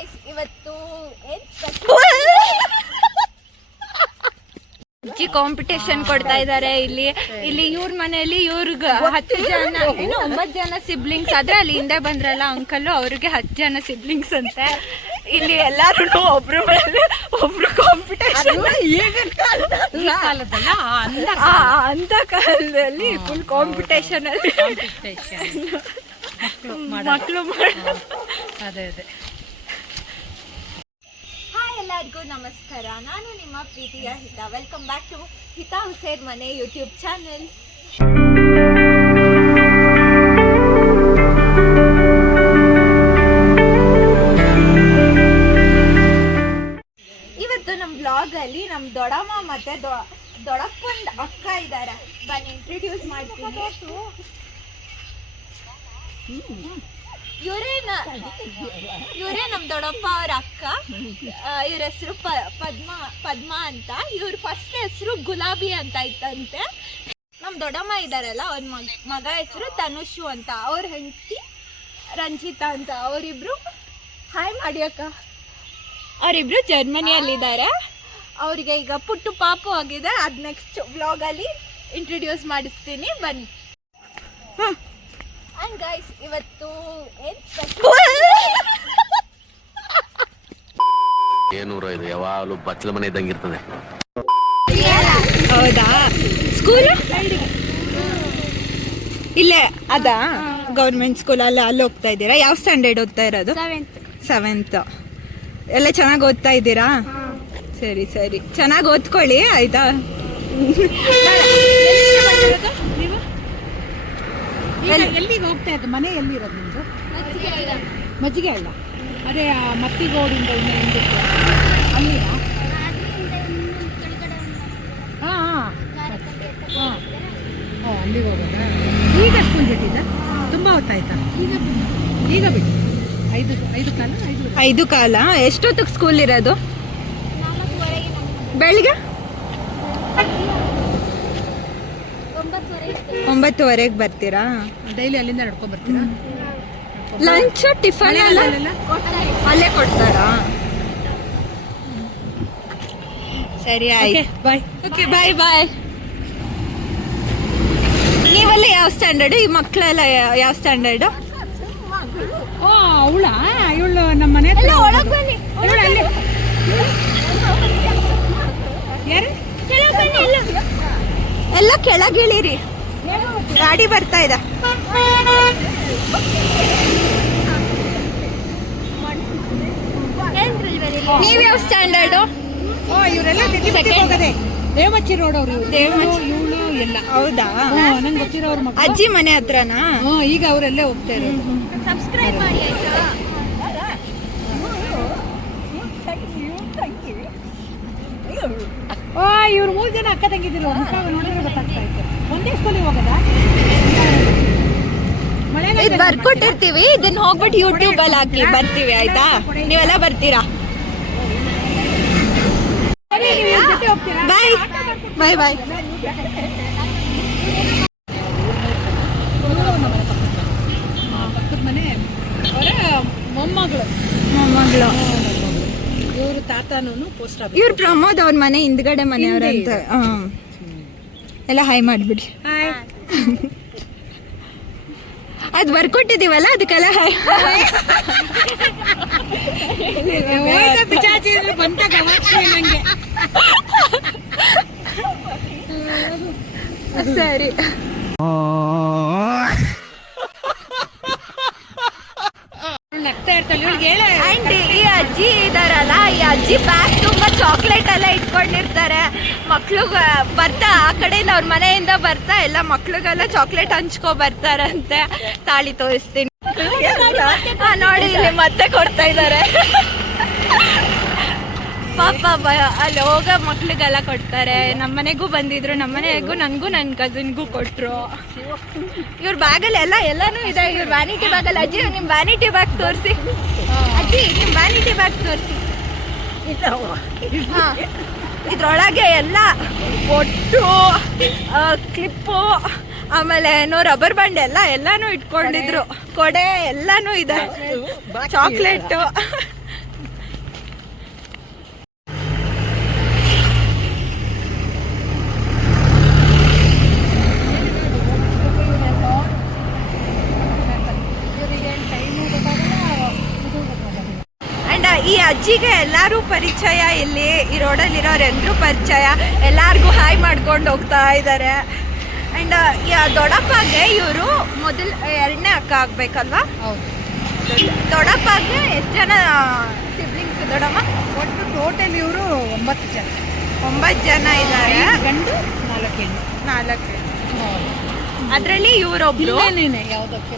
Guys ಇವತ್ತು ಅಜ್ಜಿ competition ಕೊಡ್ತಾ ಇದ್ದಾರೆ. ಇಲ್ಲಿ ಇವ್ರ ಮನೆಯಲ್ಲಿ ಇವ್ರಿಗೆ 10 ಜನ 9 ಜನ ಸಿಬ್ಲಿಂಗ್ಸ್ ಆದ್ರೆ ಅಲ್ಲಿ ಹಿಂದೆ ಬಂದ್ರಲ್ಲ ಅಂಕಲ್ ಅವ್ರಿಗೆ 10 ಜನ ಸಿಬ್ಲಿಂಗ್ಸ್ ಅಂತೆ. ಇಲ್ಲಿ ಎಲ್ಲಾರು ಒಬ್ರು ಮೇಲೆ ಒಬ್ರು ಕಾಂಪಿಟೇಷನ್ ಅಂತ ಕಾಲದಲ್ಲಿ ಫುಲ್ ಕಾಂಪಿಟೇಷನ್ ಅಲ್ಲಿ ಮಕ್ಕಳು ಅದೇ ಎಲ್ಲರಿಗೂ ನಮಸ್ಕಾರ. ನಾನು ನಿಮ್ಮ ಪ್ರೀತಿಯ ಹಿತಾ. ವೆಲ್ಕಮ್ ಬ್ಯಾಕ್ ಟು ಹಿತಾ ಹುಸೇನ್ ಮನೆ ಯೂಟ್ಯೂಬ್ ಚಾನೆಲ್. ಇವತ್ತು ನಮ್ಮ ಬ್ಲಾಗ್ ಅಲ್ಲಿ ನಮ್ಮ ದೊಡ್ಡಮ್ಮ ಮತ್ತೆ ದೊಡ್ಡಪ್ಪನ ಅಕ್ಕ ಇದ್ದಾರೆ. ಬನ್ನಿ ಇಂಟ್ರೊಡ್ಯೂಸ್ ಮಾಡ್ತೀನಿ. ಇವರೇ ನಮ್ಮ ದೊಡ್ಡಪ್ಪ ಅವ್ರ ಅಕ್ಕ. ಇವ್ರ ಹೆಸರು ಪದ್ಮ ಅಂತ. ಇವ್ರ ಫಸ್ಟ್ ಹೆಸರು ಗುಲಾಬಿ ಅಂತ ಇತ್ತಂತೆ. ನಮ್ಮ ದೊಡ್ಡಮ್ಮ ಇದ್ದಾರಲ್ಲ ಅವ್ರ ಮಗ ಹೆಸರು ತನುಷು ಅಂತ. ಅವ್ರ ಹೆಂಡತಿ ರಂಜಿತಾ ಅಂತ. ಅವರಿಬ್ರು ಹಾಯ್ ಮಾಡಿ ಅಕ್ಕ. ಅವರಿಬ್ರು ಜರ್ಮನಿಯಲ್ಲಿದ್ದಾರೆ. ಅವ್ರಿಗೆ ಈಗ ಪುಟ್ಟು ಪಾಪು ಆಗಿದೆ. ಅದು ನೆಕ್ಸ್ಟ್ ವ್ಲಾಗಲ್ಲಿ ಇಂಟ್ರೊಡ್ಯೂಸ್ ಮಾಡಿಸ್ತೀನಿ, ಬನ್ನಿ. And guys, ಇವತ್ತು ಏನೂರ ಇದು ಯಾವಾಗಲೂ ಬಚ್ಚಲ ಮನೆ ಇದ್ದಂಗೆ ಇರ್ತದೆ. ಹೌದಾ? ಸ್ಕೂಲ್ ಇಲ್ಲೇ ಅದಾ? ಗೌರ್ಮೆಂಟ್ ಸ್ಕೂಲ್ ಅಲ್ಲಿ ಹೋಗ್ತಾ ಇದ್ದೀರಾ? ಯಾವ ಸ್ಟ್ಯಾಂಡರ್ಡ್ ಓದ್ತಾ ಇರೋದು? 7th. ಎಲ್ಲ ಚೆನ್ನಾಗಿ ಓದ್ತಾ ಇದ್ದೀರಾ? ಸರಿ ಚೆನ್ನಾಗಿ ಓದ್ಕೊಳ್ಳಿ ಆಯ್ತಾ? ಎಲ್ಲಿಗೆ ಹೋಗ್ತಾ ಇದ್ದು? ಮನೆ ಎಲ್ಲಿರೋದು ನಿಮ್ಮದು? ಮಜ್ಜಿಗೆ ಹಳ್ಳ. ಅದೇ ಮತ್ತಿಗೋಡಿಂದ ಅಲ್ಲಿನ? ಅಲ್ಲಿಗೆ ಹೋಗೋದಾ? ಈಗ ಸ್ಕೂಲ್ ಬಿಟ್ಟಿದ್ದ? ತುಂಬ ಹೊತ್ತಾಯ್ತಾ? ಈಗ ಬಿಟ್ಟು 5 ಕಾಲ. ಎಷ್ಟೊತ್ತಿಗೆ ಸ್ಕೂಲ್ ಇರೋದು? ಬೆಳಿಗ್ಗೆ 9:30 ಬರ್ತೀರಾ? ಡೈಲಿ ಅಲ್ಲಿಂದ ನಡ್ಕೊಂಡ್ ಬರ್ತೀರಾ? ಲಂಚ್ ಟಿಫನ್ ಅಲ್ಲೇ ಕೊಡ್ತಾರಾ? ಸರಿ ಆಯ್ತು, ಬಾಯ್. Okay bye. ನೀವಲ್ಲ ಯಾವ ಸ್ಟ್ಯಾಂಡರ್ಡ್? ಈ ಮಕ್ಕಳೆಲ್ಲ ಯಾವ ಸ್ಟ್ಯಾಂಡರ್ಡ್? ಇವಳು ನಮ್ಮ ಮನೆ ಎಲ್ಲ ಕೆಳಗಿಳಿರಿ, ಗಾಡಿ ಬರ್ತಾ ಇದೆ. ನೀವ್ ಯಾವ ಸ್ಟ್ಯಾಂಡರ್ಡ್? ಇವರೆಲ್ಲ ದೇವಮಚ್ಚಿ ರೋಡ್ ಅವರು. ಇವಳು ಎಲ್ಲ. ಹೌದಾ? ನಂಗೆ ಗೊತ್ತಿರೋರು ಮಕ್ಕಳು. ಅಜ್ಜಿ ಮನೆ ಹತ್ರನಾ? ಈಗ ಅವರೆಲ್ಲೇ ಹೋಗ್ತಾ ಇರೋದು. ಸಬ್ಸ್ಕ್ರೈಬ್ ಮಾಡಿ ಆಯ್ತಾ? ಇವ್ರು 3 ಜನ ಅಕ್ಕ ತಂಗಿದ್ರು. ನೋಡಿದ್ರೆ ಗೊತ್ತಾಗ್ತಾ ಇತ್ತು. ಒಂದೇ ಸ್ಕೂಲಿಗೆ ಹೋಗೋದಾ? ಇದು ಬರ್ಕೊಟ್ಟಿರ್ತೀವಿ, ಇದನ್ನ ಹೋಗ್ಬಿಟ್ಟು ಯೂಟ್ಯೂಬ್ ಅಲ್ಲಿ ಹಾಕಿ ಬರ್ತೀವಿ ಆಯ್ತಾ? ನೀವೆಲ್ಲ ಬರ್ತೀರಾ? ಬಾಯ್. ಪಕ್ಕದ ಮನೆ ಅವರ ಮೊಮ್ಮಗಳು. ಇವರು ತಾತನೂ ಪೋಸ್ಟ್ ಆಫೀಸ್. ಇವ್ರು ಪ್ರಮೋದ್ ಅವ್ರ ಮನೆ ಹಿಂದ್ಗಡೆ ಮನೆಯವ್ರಂತ. ಎಲ್ಲ ಹಾಯ್ ಮಾಡ್ಬಿಡಿ. ಅದು ಬರ್ಕೊಟ್ಟಿದೀವಲ್ಲ ಅದಕ್ಕೆಲ್ಲ ಹಾಯ್. ಸರಿ. ಆಂಟಿ, ಈ ಅಜ್ಜಿ ಇದಾರಲ್ಲ, ಈ ಅಜ್ಜಿ ಬ್ಯಾಗ್ ತುಂಬಾ ಚಾಕ್ಲೇಟ್ ಎಲ್ಲ ಇಟ್ಕೊಂಡಿರ್ತಾರೆ. ಮಕ್ಳು ಬರ್ತಾ ಆ ಕಡೆಯಿಂದ ಅವ್ರ ಮನೆಯಿಂದ ಬರ್ತಾ ಎಲ್ಲ ಮಕ್ಳಿಗೆಲ್ಲ ಚಾಕ್ಲೇಟ್ ಹಂಚ್ಕೊ ಬರ್ತಾರಂತೆ. ತಾಳಿ ತೋರಿಸ್ತೀನಿ ನೋಡಿ, ಇಲ್ಲಿ ಮತ್ತೆ ಕೊಡ್ತಾ ಇದ್ದಾರೆ. ಪಾಪ ಅಲ್ಲಿ ಹೋಗ ಮಕ್ಳಿಗೆಲ್ಲ ಕೊಡ್ತಾರೆ. ನಮ್ಮನೆಗೂ ಬಂದಿದ್ರು, ನಮ್ಮನೆಗೂ ನನಗೂ ನನ್ನ ಕಸಿನ್ಗೂ ಕೊಟ್ರು. ಇವ್ರ ಬ್ಯಾಗಲ್ಲಿ ಎಲ್ಲಾನು ಇದೆ. ಇವ್ರ ವ್ಯಾನಿಟಿ ಬ್ಯಾಗಲ್ಲಿ. ಅಜ್ಜಿ ನಿಮ್ಮ ವ್ಯಾನಿಟಿ ಬ್ಯಾಗ್ ತೋರಿಸಿ. ಅಜ್ಜಿ ನಿಮ್ಮ ವ್ಯಾನಿಟಿ ಬ್ಯಾಗ್ ತೋರಿಸಿ. ಇದ್ರೊಳಗೆ ಎಲ್ಲ ಒಟ್ಟು ಕ್ಲಿಪ್ಪು, ಆಮೇಲೆ ಏನೋ ರಬ್ಬರ್ ಬ್ಯಾಂಡ್ ಎಲ್ಲಾನು ಇಟ್ಕೊಂಡಿದ್ರು. ಕೊಡೆ ಎಲ್ಲಾನು ಇದೆ. ಚಾಕ್ಲೇಟು ಈ ಅಜ್ಜಿಗೆ ಎಲ್ಲರೂ ಪರಿಚಯ, ಇಲ್ಲಿ ಈ ರೋಡಲ್ಲಿರೋರು ಎಲ್ಲರೂ ಪರಿಚಯ, ಎಲ್ಲರಿಗೂ ಹಾಯ್ ಮಾಡ್ಕೊಂಡು ಹೋಗ್ತಾ ಇದ್ದಾರೆ. ಆ್ಯಂಡ್ ದೊಡ್ಡಪ್ಪಗೆ ಇವರು ಎರಡನೇ ಅಕ್ಕ ಆಗ್ಬೇಕಲ್ವಾ? ಹೌದು. ದೊಡ್ಡಪ್ಪಗೆ ಎಷ್ಟು ಜನ ಸಿಬ್ಲಿಂಗ್ಸ್ ದೊಡ್ಡಮ್ಮ? ಒಟ್ಟು ಟೋಟಲ್ ಇವರು 9 ಜನ. 9 ಜನ ಇದ್ದಾರೆ. ಗಂಡು 4 ಹೆಣ್ಣು. 4 ಅದರಲ್ಲಿ ಇವರೊಬ್ರು. ಯಾವುದಕ್ಕೆ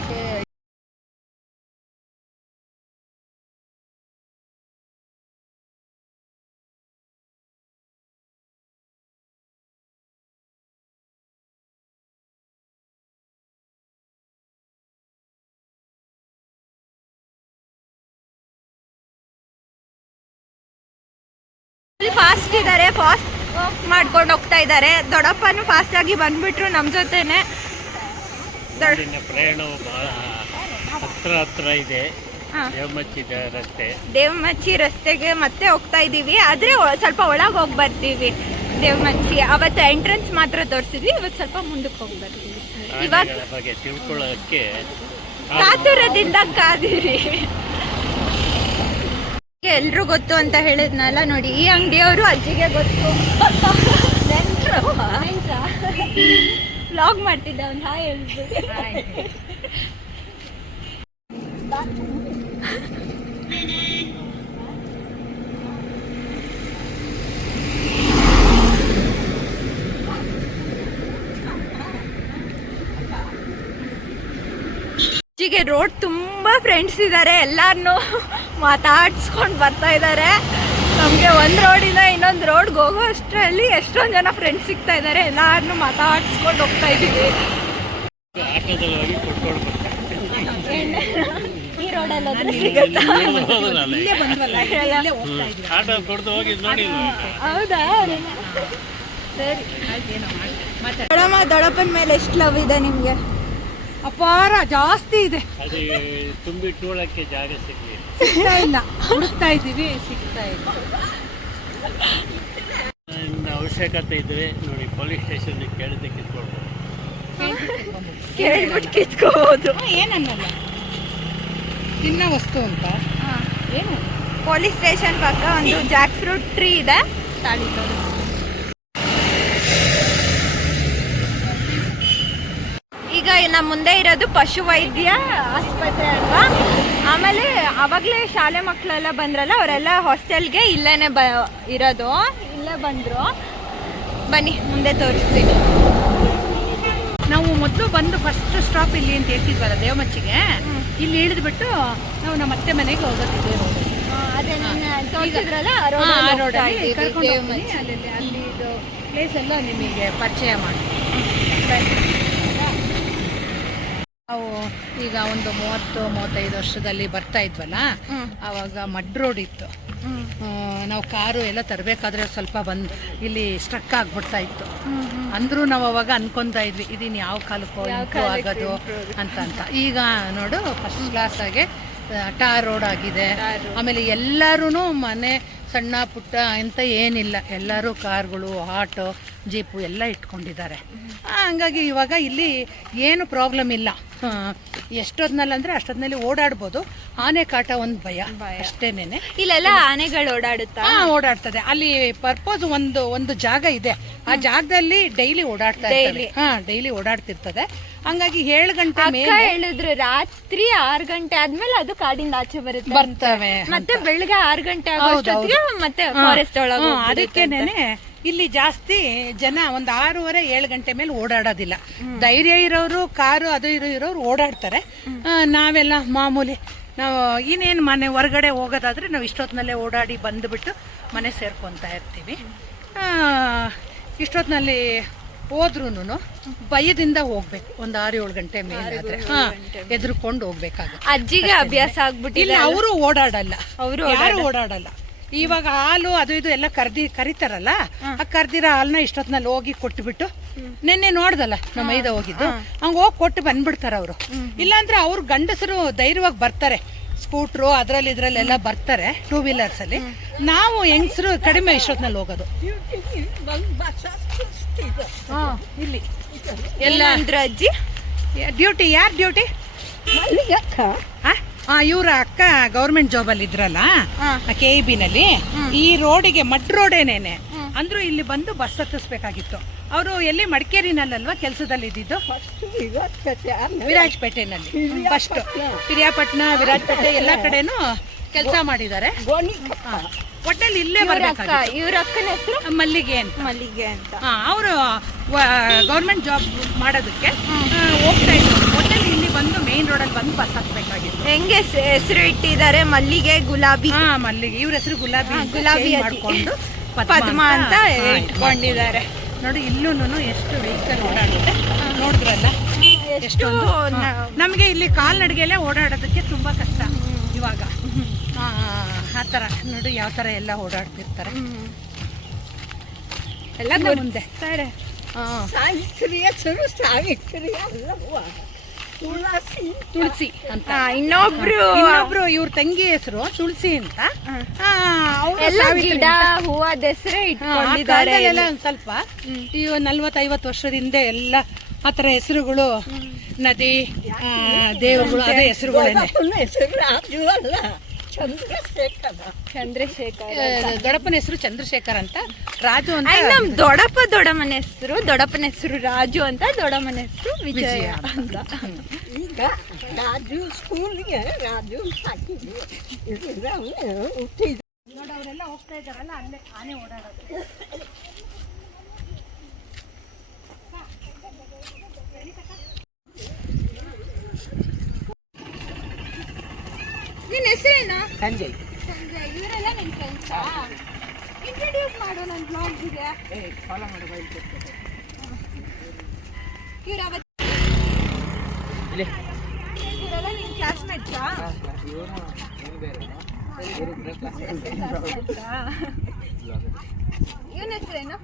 ಫಾಸ್ಟ್ ಇದ್ದಾರೆ, ಫಾಸ್ಟ್ ಮಾಡ್ಕೊಂಡು ಹೋಗ್ತಾ ಇದ್ದಾರೆ. ದೊಡ್ಡಪ್ಪನು ಫಾಸ್ಟ್ ಆಗಿ ಬಂದ್ಬಿಟ್ರು ನಮ್ಮ ಜೊತೆನೆ. ಪ್ರಯಾಣವು ಬಹಳ ಹತ್ರ ಇದೆ. ದೇವಮಚ್ಚಿ ರಸ್ತೆಗೆ ಮತ್ತೆ ಹೋಗ್ತಾ ಇದೀವಿ. ಆದ್ರೆ ಸ್ವಲ್ಪ ಒಳಗೆ ಹೋಗಿ ಬರ್ತೀವಿ. ದೇವಮಚ್ಚಿ ಅವತ್ತು ಎಂಟ್ರೆನ್ಸ್ ಮಾತ್ರ ತೋರಿಸಿದ್ವಿ, ಇವತ್ತು ಸ್ವಲ್ಪ ಮುಂದಕ್ಕೆ ಹೋಗಿ ಬರ್ತೀವಿ. ಇವಾಗ ಬಗ್ಗೆ ತಿಳ್ಕೊಳ್ಳೋಕ್ಕೆ ಕಾತುರದಿಂದ ಕಾದಿರಿ. ಎಲ್ರು ಗೊತ್ತು ಅಂತ ಹೇಳಿದ್ನಲ್ಲ ನೋಡಿ, ಈ ಅಂಗಡಿಯವರು ಅಜ್ಜಿಗೆ ಗೊತ್ತು. ವ್ಲಾಗ್ ಮಾಡ್ತಿದ್ದೆ, ಒಂದು ಹಾಯ್ ಹೇಳ್ಬಿಟ್ಟು. ಅಜ್ಜಿಗೆ ರೋಡ್ ತುಂಬಾ ಫ್ರೆಂಡ್ಸ್ ಇದ್ದಾರೆ, ಎಲ್ಲಾರನ್ನೂ ಮಾತಾಡ್ಸ್ಕೊಂಡು ಬರ್ತಾ ಇದ್ದಾರೆ. ನಮಗೆ ಒಂದು ರೋಡಿಂದ ಇನ್ನೊಂದು ರೋಡ್ಗೆ ಹೋಗೋ ಅಷ್ಟರಲ್ಲಿ ಎಷ್ಟೊಂದು ಜನ ಫ್ರೆಂಡ್ಸ್ ಸಿಗ್ತಾ ಇದ್ದಾರೆ, ಎಲ್ಲಾರನ್ನೂ ಮಾತಾಡ್ಸ್ಕೊಂಡು ಹೋಗ್ತಾ ಇದ್ದೀವಿ. ಈ ರೋಡಲ್ಲಿ ಸಿಗುತ್ತಾ? ಹೌದಾ? ಸರಿ. ದೊಡ್ಡಪ್ಪನ ಮೇಲೆ ಎಷ್ಟು ಲವ್ ಇದೆ ನಿಮಗೆ? ಅಪಾರ ಜಾಸ್ತಿ ಇದೆ. ತುಂಬಿಟ್ಟುಕೊಳ್ಳಕ್ಕೆ ಜಾಗ ಸಿಗ್ತಾ ಇಲ್ಲ, ಹುಡುಕ್ತಾ ಇದ್ದೀವಿ, ಸಿಗ್ತಾ ಇಲ್ಲ. ಅವಶ್ಯಕತೆ ಇದ್ರೆ ನೋಡಿ, ಪೊಲೀಸ್ ಸ್ಟೇಷನ್ ಕೇಳಿದ್ರೆ ಕೇಳ್ಬಿಟ್ಟು ಕಿತ್ಕೋಬಹುದು. ಏನನ್ನಲ್ಲ, ತಿನ್ನೋ ವಸ್ತು ಅಂತ. ಏನು ಪೊಲೀಸ್ ಸ್ಟೇಷನ್ ಪಕ್ಕ ಒಂದು ಜಾಕ್ ಫ್ರೂಟ್ ಟ್ರೀ ಇದೆ. ಈಗ ನಮ್ಮ ಮುಂದೆ ಇರೋದು ಪಶುವೈದ್ಯ ಆಸ್ಪತ್ರೆ ಅಲ್ವಾ? ಆಮೇಲೆ ಅವಾಗಲೇ ಶಾಲೆ ಮಕ್ಕಳೆಲ್ಲ ಬಂದ್ರಲ್ಲ, ಅವರೆಲ್ಲ ಹಾಸ್ಟೆಲ್ಗೆ ಇಲ್ಲೇನೆ ಇರೋದು, ಇಲ್ಲೇ ಬಂದರು. ಬನ್ನಿ ಮುಂದೆ ತೋರಿಸ್ತೀನಿ. ನಾವು ಮೊದಲು ಬಂದು ಫಸ್ಟ್ ಸ್ಟಾಪ್ ಇಲ್ಲಿ ಅಂತ ಹೇಳ್ತಿದ್ವಲ್ಲ ದೇವಮಚ್ಚಿಗೆ, ಇಲ್ಲಿ ಇಳಿದ್ಬಿಟ್ಟು ನಾವು ನಮ್ಮ ಅತ್ತೆ ಮನೆಗೆ ಹೋಗೋದಿದ್ದೆ ರೋಡ್. ಅದೇ ತೋರಿಸಿದ್ರಲ್ಲ ರೋಡಲ್ಲಿ ಕರ್ಕೊಂಡು ಹೋಗ್ತೀನಿ. ಅಲ್ಲಿ ಇದು ಪ್ಲೇಸ್ ಎಲ್ಲ ನಿಮಗೆ ಪರಿಚಯ ಮಾಡ್ತೀನಿ. ನಾವು ಈಗ ಒಂದು 30-35 ವರ್ಷದಲ್ಲಿ ಬರ್ತಾ ಇದ್ವಲ್ಲ, ಆವಾಗ ಮಡ್ ರೋಡ್ ಇತ್ತು. ನಾವು ಕಾರು ಎಲ್ಲ ತರಬೇಕಾದ್ರೆ ಸ್ವಲ್ಪ ಬಂದು ಇಲ್ಲಿ ಸ್ಟ್ರಕ್ ಆಗ್ಬಿಡ್ತಾ ಇತ್ತು. ಅಂದ್ರೂ ನಾವು ಅವಾಗ ಅನ್ಕೊಂತಾ ಇದ್ವಿ, ಇದೀನ್ ಯಾವ ಕಾಲಕ್ಕೋ ಇಂಪ್ರೂವ್ ಆಗೋದು ಅಂತ. ಈಗ ನೋಡು, ಫಸ್ಟ್ ಕ್ಲಾಸ್ ಆಗಿ ಟಾರ್ ರೋಡ್ ಆಗಿದೆ. ಆಮೇಲೆ ಎಲ್ಲರೂ ಮನೆ ಸಣ್ಣ ಪುಟ್ಟ ಅಂತ ಏನಿಲ್ಲ, ಎಲ್ಲರೂ ಕಾರ್ಗಳು, ಆಟೋ, ಜೀಪು ಎಲ್ಲ ಇಟ್ಕೊಂಡಿದ್ದಾರೆ. ಹಂಗಾಗಿ ಇವಾಗ ಇಲ್ಲಿ ಏನು ಪ್ರಾಬ್ಲಮ್ ಇಲ್ಲ. ಎಷ್ಟೊದ್ನಲ್ಲಿ ಅಂದರೆ ಅಷ್ಟೊದ್ನಲ್ಲಿ ಓಡಾಡ್ಬೋದು. ಆನೆ ಕಾಟ ಒಂದು ಭಯ ಅಷ್ಟೇನೆ. ಇಲ್ಲೆಲ್ಲ ಆನೆಗಳು ಓಡಾಡುತ್ತಾ? ಓಡಾಡ್ತದೆ. ಅಲ್ಲಿ ಪರ್ಪೋಸ್ ಒಂದು ಜಾಗ ಇದೆ, ಆ ಜಾಗದಲ್ಲಿ ಡೈಲಿ ಡೈಲಿ ಓಡಾಡ್ತಿರ್ತದೆ. ಹಂಗಾಗಿ 7 ಗಂಟೆ ಮೇಲೆ ಹೇಳಿದ್ರು, ರಾತ್ರಿ 6 ಗಂಟೆ ಆದ್ಮೇಲೆ ಅದು ಕಾಡಿಂದ ಆಚೆ ಬರ್ತವೆ. ಮತ್ತೆ ಬೆಳಿಗ್ಗೆ 6 ಗಂಟೆ ಆಗೋಷ್ಟೊತ್ತಿಗೆ ಮತ್ತೆ ಫಾರೆಸ್ಟ್ ಒಳಗೆ. ಅದಕ್ಕೇನೆ ಇಲ್ಲಿ ಜಾಸ್ತಿ ಜನ ಒಂದು 6:30-7 ಗಂಟೆ ಮೇಲೆ ಓಡಾಡೋದಿಲ್ಲ. ಧೈರ್ಯ ಇರೋರು, ಕಾರು ಅದು ಇರೋರು ಓಡಾಡ್ತಾರೆ. ನಾವೆಲ್ಲ ಮಾಮೂಲಿ, ನಾವು ಇನ್ನೇನು ಮನೆ ಹೊರಗಡೆ ಹೋಗೋದಾದ್ರೆ ನಾವು ಇಷ್ಟೊತ್ತಿನಲ್ಲೇ ಓಡಾಡಿ ಬಂದುಬಿಟ್ಟು ಮನೆ ಸೇರ್ಕೊತಾ ಇರ್ತೀವಿ. ಇಷ್ಟೊತ್ತಿನಲ್ಲಿ ಹೋದ್ರೂ ಭಯದಿಂದ ಹೋಗ್ಬೇಕು. ಒಂದು 6-7 ಗಂಟೆ ಮೇಲೆ ಆದ್ರೆ ಎದ್ರುಕೊಂಡು ಹೋಗ್ಬೇಕಾಗುತ್ತೆ. ಅಜ್ಜಿಗೆ ಅಭ್ಯಾಸ ಆಗ್ಬಿಟ್ಟಿಲ್ಲ. ಅವರು ಓಡಾಡಲ್ಲ, ಯಾರು ಓಡಾಡಲ್ಲ. ಇವಾಗ ಹಾಲು ಅದು ಇದು ಎಲ್ಲ ಕರಿತಾರಲ್ಲ, ಆ ಕರ್ದಿರೋ ಹಾಲನ್ನ ಇಷ್ಟೊತ್ತಿನಲ್ಲಿ ಹೋಗಿ ಕೊಟ್ಬಿಟ್ಟು, ನಿನ್ನೆ ನೋಡ್ದಲ್ಲ ನಮ್ಮ ಮೈದ ಹೋಗಿದ್ದು, ಹಂಗ ಹೋಗಿ ಕೊಟ್ಟು ಬಂದ್ಬಿಡ್ತಾರ ಅವರು. ಇಲ್ಲಾಂದ್ರೆ ಅವ್ರ ಗಂಡಸರು ಧೈರ್ಯವಾಗಿ ಬರ್ತಾರೆ, ಸ್ಕೂಟ್ರು ಅದ್ರಲ್ಲೆಲ್ಲ ಬರ್ತಾರೆ, 2 ವೀಲರ್ಸ್ ಅಲ್ಲಿ. ನಾವು ಹೆಂಗಸರು ಕಡಿಮೆ ಇಷ್ಟೊತ್ತಿನಲ್ಲಿ ಹೋಗೋದು. ಇಲ್ಲಿ ಎಲ್ಲ ಅಂದ್ರೆ ಅಜ್ಜಿ ಡ್ಯೂಟಿ. ಯಾರ್ ಡ್ಯೂಟಿ? ಇವ್ರ ಅಕ್ಕ ಗೌರ್ಮೆಂಟ್ ಜಾಬಲ್ಲಿ ಇದ್ರಲ್ಲ ಹಾ. KEB ನಲ್ಲಿ ಈ ರೋಡಿಗೆ ಮಡ್ ರೋಡೇನೇನೆ ಅಂದ್ರೂ ಇಲ್ಲಿ ಬಂದು ಬಸ್ ಹತ್ತಿಸ್ಬೇಕಾಗಿತ್ತು. ಅವರು ಎಲ್ಲಿ ಮಡಿಕೇರಿನಲ್ಲಲ್ವಾ ಕೆಲಸದಲ್ಲಿ ಇದ್ದಿದ್ದು? ವಿರಾಜಪೇಟೆನಲ್ಲಿ ಫಸ್ಟ್ ಪಿರಿಯಾಪಟ್ಟಣ ವಿರಾಜಪೇಟೆ ಎಲ್ಲ ಕಡೆನೂ ಕೆಲಸ ಮಾಡಿದ್ದಾರೆ. ಒಟ್ಟಲ್ಲಿ ಇಲ್ಲೇ ಬರ್ಬೇಕಾಗಿತ್ತು. ಇವ್ರ ಅಕ್ಕನ ಹೆಸರು ಮಲ್ಲಿಗೆ ಅಂತ. ಮಲ್ಲಿಗೆ ಅಂತ. ಅವರು ಗೌರ್ಮೆಂಟ್ ಜಾಬ್ ಮಾಡೋದಕ್ಕೆ ಹೋಗ್ತಾ ಇದ್ರು. ಒಟ್ಟಲ್ಲಿ ಇಲ್ಲಿ ಬಂದು ಮೇನ್ ರೋಡಲ್ಲಿ ಬಂದು ಬಸ್ ಹತ್ಬೇಕಾಗಿತ್ತು. ಹೆಂಗೆ ಹೆಸರು ಇಟ್ಟಿದ್ದಾರೆ? ಮಲ್ಲಿಗೆ, ಗುಲಾಬಿ. ಮಲ್ಲಿಗೆ ಇವ್ರ ಹೆಸರು ಗುಲಾಬಿ. ಗುಲಾಬಿ ಮಾಡ್ಕೊಂಡು ಪದ್ಮ ಅಂತ ಇಟ್ಕೊಂಡಿದ್ದಾರೆ. ನೋಡಿ ಇಲ್ಲೂ ಎಷ್ಟು ವೆಹಿಕಲ್ ಓಡಾಡುತ್ತೆ ನೋಡಿದ್ರಲ್ಲ. ಎಷ್ಟೊಂದು ನಮಗೆ ಇಲ್ಲಿ ಕಾಲ್ನಡಿಗೆಲ್ಲೇ ಓಡಾಡೋದಕ್ಕೆ ತುಂಬಾ ಕಷ್ಟ ಇವಾಗ. ಆ ಥರ ನೋಡಿ ಯಾವ ಥರ ಎಲ್ಲ ಓಡಾಡ್ತಿರ್ತಾರೆ ಎಲ್ಲ ಮುಂದೆ. ತುಳಸಿ ಅಂತ ಇನ್ನೊಬ್ರು ಇವ್ರ ತಂಗಿ ಹೆಸರು ತುಳಸಿ ಅಂತ. ಎಲ್ಲ ಗಿಡ ಹೂವದ ಹೆಸರೇ ಇಟ್ಕೊಂಡಿದ್ದಾರೆ. ಒಂದ್ ಸ್ವಲ್ಪ 40-50 ವರ್ಷದ ಹಿಂದೆ ಎಲ್ಲ ಆತರ ಹೆಸರುಗಳು, ನದಿ, ದೇವರುಗಳು ಅದೇ ಹೆಸರುಗಳೇನೆ. ಚಂದ್ರಶೇಖರ್ ದೊಡ್ಡಪ್ಪನ ಹೆಸರು ಚಂದ್ರಶೇಖರ್ ಅಂತ. ರಾಜು ಅಂತ ನಮ್ ದೊಡ್ಡಪ್ಪನ ಹೆಸರು ರಾಜು ಅಂತ, ದೊಡ್ಡಮ್ಮನ ಹೆಸರು ವಿಜಯ ಅಂತ. ಈಗ ರಾಜು ಸ್ಕೂಲ್ಗೆ ರಾಜು ಹಾಕಿದ್ವಿ. ನೋಡಿ ಅವರೆಲ್ಲ ಹೋಗ್ತಾ ಇದ್ದಾರಲ್ಲ, ಅಲ್ಲೇ ಆನೆ ಓಡಾಡೋದು. ನಿನ್ನ ಹೆಸರೇನು? ಸಂಜಯ್. ಸಂಜಯ್. ಇವರೆಲ್ಲ ನಿನ್ ಫ್ರೆಂಡ್ಸಾ? ಇಂಟ್ರೊಡ್ಯೂಸ್ ಮಾಡು ನನ್ನ ಬ್ಲಾಗ್ಗೆ. ಫಾಲೋ ಮಾಡು. ಇವರೆಲ್ಲ ನಿನ್ ಕ್ಲಾಸ್ಮೇಟ್ಸಾ? ಇವನ ಹೆಸರೇನು?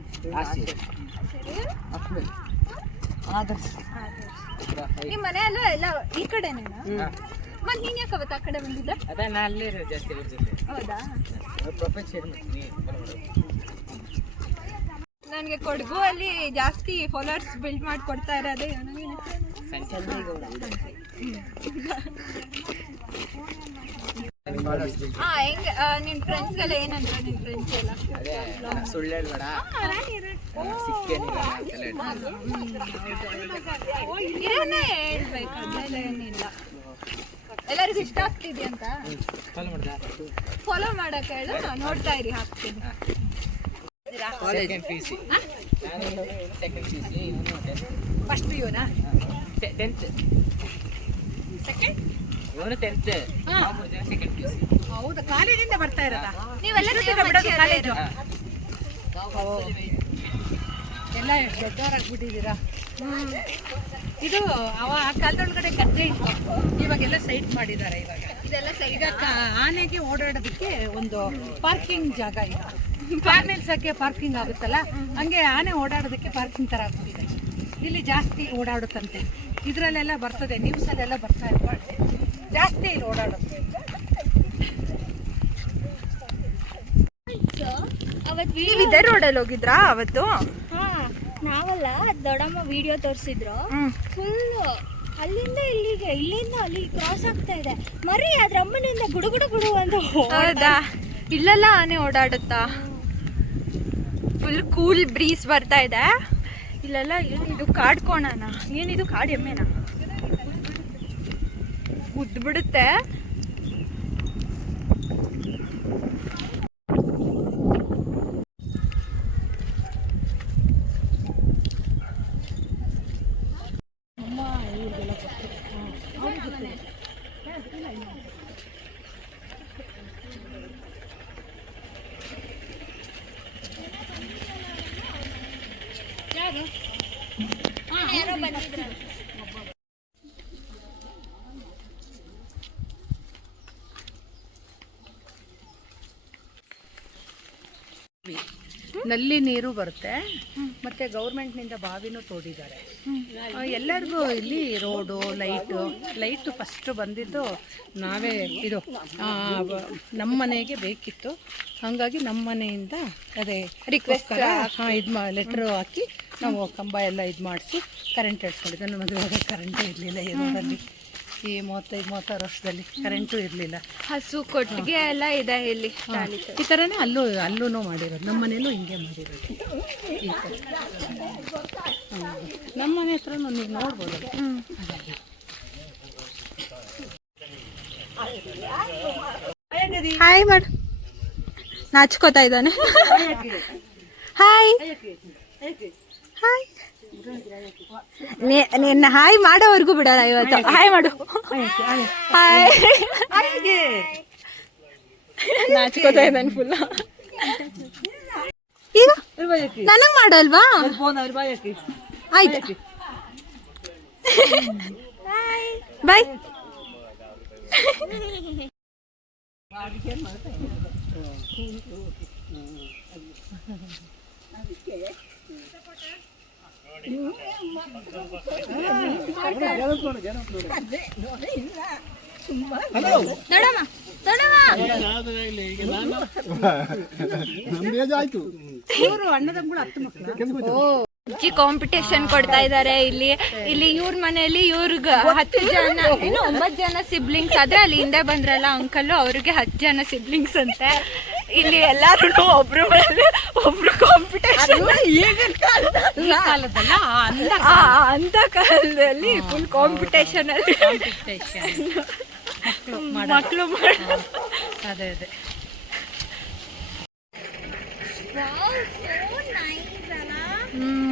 ನಿಮ್ಮ ಮನೆ ಎಲ್ಲ ಈ ಕಡೆನೇನಾ? ಮತ್ತೆ ನೀನ್ ಯಾಕೆ ಅವತ್ತು ಆ ಕಡೆ ಬಂದಿದ್ದ? ಹೌದಾ? ನನಗೆ ಕೊಡಗು ಅಲ್ಲಿ ಜಾಸ್ತಿ ಫಾಲೋವರ್ಸ್ ಬಿಲ್ಡ್ ಮಾಡ್ಕೊಡ್ತಾ ಇರೋದೇ ಹೆಂಗೆ ನಿನ್ ಫ್ರೆಂಡ್ಸ್ಗೆಲ್ಲ ಏನಂತ? ನಿನ್ ಫ್ರೆಂಡ್ಸ್ ಎಲ್ಲ ಇರೋನೇ ಹೇಳ್ಬೇಕು, ಅದೆಲ್ಲ ಏನಿಲ್ಲ. ಎಲ್ಲರಿಗೂ ಇಷ್ಟ ಆಗ್ತಿದ್ಯಂತ ಫಾಲೋ ಮಾಡಕ್ಕೆ ಹೇಳು, ನೋಡ್ತಾ ಇರಿ, ಹಾಕ್ತೀನಿ. ಫಸ್ಟ್ PUನಾ? ಹೌದಾ? ಕಾಲೇಜಿಂದ ಬರ್ತಾ ಇರೋದಾ ನೀವೆಲ್ಲ ಕಾಲೇಜು? ಎಲ್ಲ ದೊಡ್ಡವರಾಗ್ಬಿಟ್ಟಿದ್ದೀರಾ. ಇದು ಆ ಕಾಲದೊಳಗಡೆ ಗದ್ದೆ ಇತ್ತು, ಇವಾಗೆಲ್ಲ ಸೈಟ್ ಮಾಡಿದ್ದಾರೆ. ಇದೆಲ್ಲ ಈಗ ಆನೆಗೆ ಓಡಾಡೋದಕ್ಕೆ ಒಂದು ಪಾರ್ಕಿಂಗ್ ಜಾಗ ಈಗ ಫ್ಯಾಮಿಲ್ಸಕ್ಕೆ ಪಾರ್ಕಿಂಗ್ ಆಗುತ್ತಲ್ಲ, ಹಂಗೆ ಆನೆ ಓಡಾಡೋದಕ್ಕೆ ಪಾರ್ಕಿಂಗ್ ಥರ ಆಗ್ಬಿಟ್ಟಿದೆ. ಇಲ್ಲಿ ಜಾಸ್ತಿ ಓಡಾಡುತ್ತಂತೆ. ಇದರಲ್ಲೆಲ್ಲ ಬರ್ತದೆ, ನ್ಯೂಸಲ್ಲೆಲ್ಲ ಬರ್ತಾ ಇರ್ಬಾರ್ದು, ಜಾಸ್ತಿ ಇಲ್ಲಿ ಓಡಾಡುತ್ತೆ. ನೀವು ಇದೇ ರೋಡಲ್ಲಿ ಹೋಗಿದ್ರಾ ಅವತ್ತು? ನಾವಲ್ಲ, ದೊಡ್ಡಮ್ಮ ವಿಡಿಯೋ ತೋರಿಸಿದ್ರು. ಫುಲ್ಲು ಅಲ್ಲಿಂದ ಇಲ್ಲಿಗೆ, ಇಲ್ಲಿಂದ ಅಲ್ಲಿ ಕ್ರಾಸ್ ಆಗ್ತಾ ಇದೆ. ಮರಿ ಅದ್ರ ಅಮ್ಮನಿಂದ ಗುಡುಗುಡು ಅಂತ. ಹೌದಾ? ಇಲ್ಲೆಲ್ಲ ಆನೆ ಓಡಾಡುತ್ತಾ? ಫುಲ್ ಕೂಲ್ ಬ್ರೀಸ್ ಬರ್ತಾ ಇದೆ ಇಲ್ಲೆಲ್ಲ. ಏನಿದು ಕಾಡು ಕೋಣನ? ಏನಿದು ಕಾಡು ಎಮ್ಮೆನಾ? ಉದ್ಬಿಡುತ್ತೆ. ಯಾರೋ ಬಂದಿದ್ರು. ನಲ್ಲಿ ನೀರು ಬರುತ್ತೆ, ಮತ್ತೆ ಗೌರ್ಮೆಂಟ್ನಿಂದ ಬಾವಿನೂ ತೋಡಿದ್ದಾರೆ. ಎಲ್ಲರಿಗೂ ಇಲ್ಲಿ ರೋಡು, ಲೈಟು ಫಸ್ಟ್ ಬಂದಿದ್ದು ನಾವೇ. ಇದು ನಮ್ಮ ಮನೆಗೆ ಬೇಕಿತ್ತು, ಹಾಗಾಗಿ ನಮ್ಮ ಮನೆಯಿಂದ ಅದೇ ರಿಕ್ವೆಸ್ಟ್ ಲೆಟ್ರ್ ಹಾಕಿ ನಾವು ಕಂಬ ಎಲ್ಲ ಇದು ಮಾಡಿಸಿ ಕರೆಂಟ್ ಇಡ್ಸ್ಕೊಂಡಿದ್ದೆ. ನಮ್ಮ ಮದುವೆಗೆ ಕರೆಂಟೇ ಇರಲಿಲ್ಲ ಏನೋದಲ್ಲಿ. ಈ 35-36 ವರ್ಷದಲ್ಲಿ ಕರೆಂಟು ಇರಲಿಲ್ಲ. ಹಸು ಕೊಟ್ಟಿಗೆ ಎಲ್ಲ ಇದೆ ಇಲ್ಲಿ. ಈ ಥರನೇ ಅಲ್ಲೂ ಮಾಡಿರೋದು. ನಮ್ಮ ಮನೇಲೂ ಹಿಂಗೆ ಮಾಡಿರೋದು ಈ ಥರ. ನಮ್ಮ ಮನೆ ಹತ್ರನೂ ನೀವು ನೋಡ್ಬೋದು. ಹಾಯ್ ಮಾಡು. ನಾಚ್ಕೋತಾ ಇದ್ದಾನೆ. Hi hi. ನಿನ್ನ ಹಾಯ್ ಮಾಡೋವರೆಗೂ ಬಿಡಲ್ಲ ಇವತ್ತು. ಹಾಯ್ ಮಾಡು. ಹಾಯ್. ನಾಚ್ಕೋತಾ ಇದ್ದಾನೆ ಫುಲ್. ಈಗ ನನಗ್ ಮಾಡಲ್ವಾ? ಆಯ್ತು ಬಾಯ್. ಕಾಂಪಿಟೇಷನ್ ಕೊಡ್ತಾ ಇದ್ದಾರೆ ಇಲ್ಲಿ. ಇವ್ರ ಮನೆಯಲ್ಲಿ ಇವ್ರಿಗೆ 10 ಜನ, 9 ಜನ ಸಿಬ್ಲಿಂಗ್ಸ್ ಆದ್ರೆ ಅಲ್ಲಿ ಹಿಂದೆ ಬಂದ್ರಲ್ಲ ಅಂಕಲ್, ಅವ್ರಿಗೆ 10 ಜನ ಸಿಬ್ಲಿಂಗ್ಸ್ ಅಂತೆ. ಇಲ್ಲಿ ಎಲ್ಲಾರು ಒಬ್ರು ಕಾಂಪಿಟೇಷನ್. ಅಂತ ಕಾಲದಲ್ಲಿ ಫುಲ್ ಕಾಂಪಿಟೇಷನ್ ಅಲ್ಲಿ ಮಕ್ಕಳು ಅದೇ Wow, so nice, Anna.